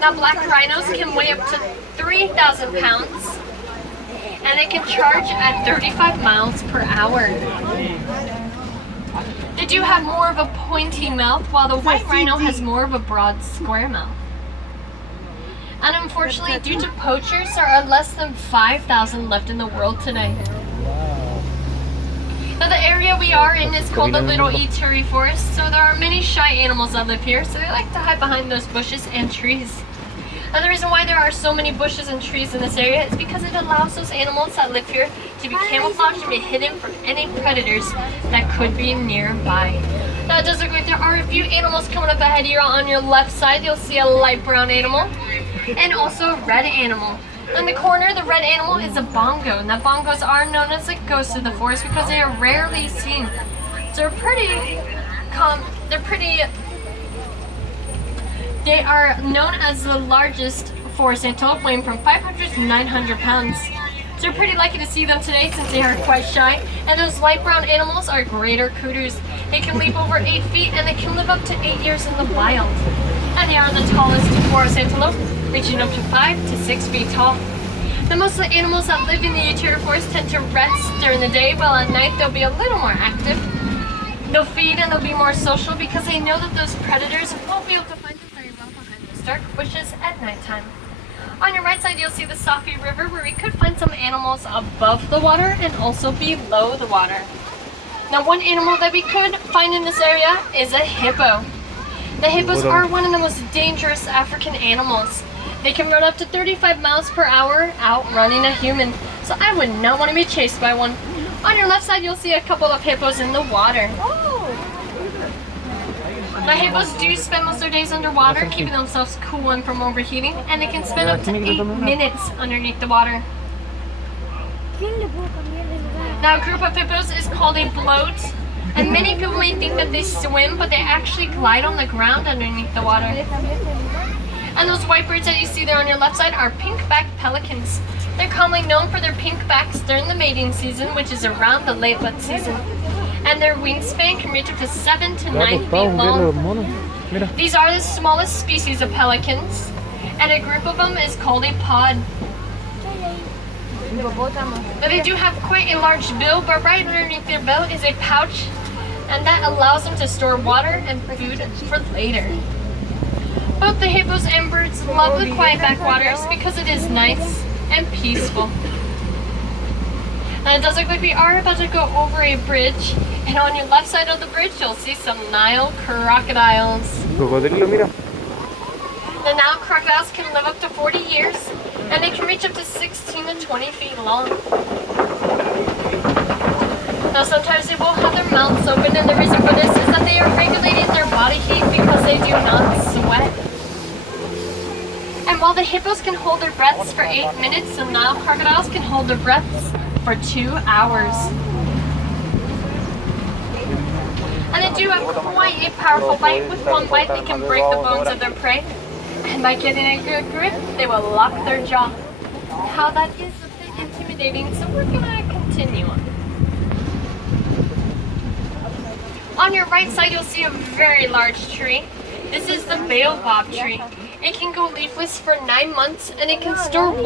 Now black rhinos can weigh up to 3,000 pounds and they can charge at 35 miles per hour. They do have more of a pointy mouth while the white rhino has more of a broad square mouth. And unfortunately, due to poachers, there are less than 5,000 left in the world today. Now the area we are in is called the Little Ituri Forest, so there are many shy animals that live here, so they like to hide behind those bushes and trees. Now the reason why there are so many bushes and trees in this area is because it allows those animals that live here to be camouflaged and be hidden from any predators that could be nearby. Now it does look like there are a few animals coming up ahead here. On your left side you'll see a light brown animal and also a red animal. In the corner, the red animal is a bongo, and the bongos are known as the ghosts of the forest because they are rarely seen. So they are known as the largest forest antelope, weighing from 500 to 900 pounds. So you're pretty lucky to see them today since they are quite shy. And those light brown animals are greater kudos. They can leap over 8 feet and they can live up to 8 years in the wild. And they are the tallest forest antelope, reaching up to 5 to 6 feet tall. Now most of the animals that live in the Ituri Forest tend to rest during the day, while at night they'll be a little more active. They'll feed and they'll be more social because they know that those predators won't be able to find them very well behind those dark bushes at nighttime. On your right side you'll see the Safi River, where we could find some animals above the water and also below the water. Now one animal that we could find in this area is a hippo. The hippos are one of the most dangerous African animals. They can run up to 35 miles per hour outrunning a human, so I would not want to be chased by one. On your left side you'll see a couple of hippos in the water. Now hippos do spend most of their days underwater, keeping themselves cool and from overheating, and they can spend up to 8 minutes underneath the water. Now a group of hippos is called a bloat, and many people may think that they swim, but they actually glide on the ground underneath the water. And those white birds that you see there on your left side are pink-backed pelicans. They're commonly known for their pink backs during the mating season, which is around the late bud season. And their wingspan can reach up to 7 to 9 feet long. These are the smallest species of pelicans, and a group of them is called a pod. Now they do have quite a large bill, but right underneath their bill is a pouch, and that allows them to store water and food for later. Both the hippos and birds love the quiet backwaters because it is nice and peaceful. And it does look like we are about to go over a bridge, and on your left side of the bridge you'll see some Nile crocodiles. The Nile crocodiles can live up to 40 years, and they can reach up to 16 to 20 feet long. Now sometimes they will have their mouths open, and the reason for this is that they are regulating their body heat because they do not sweat. And while the hippos can hold their breaths for 8 minutes, the Nile crocodiles can hold their breaths for 2 hours. And they do have quite a powerful bite. With one bite they can break the bones of their prey, and by getting a good grip they will lock their jaw. How that is a bit intimidating, so we're gonna continue on. On your right side you'll see a very large tree. This is the baobab tree. It can go leafless for 9 months, and it can store water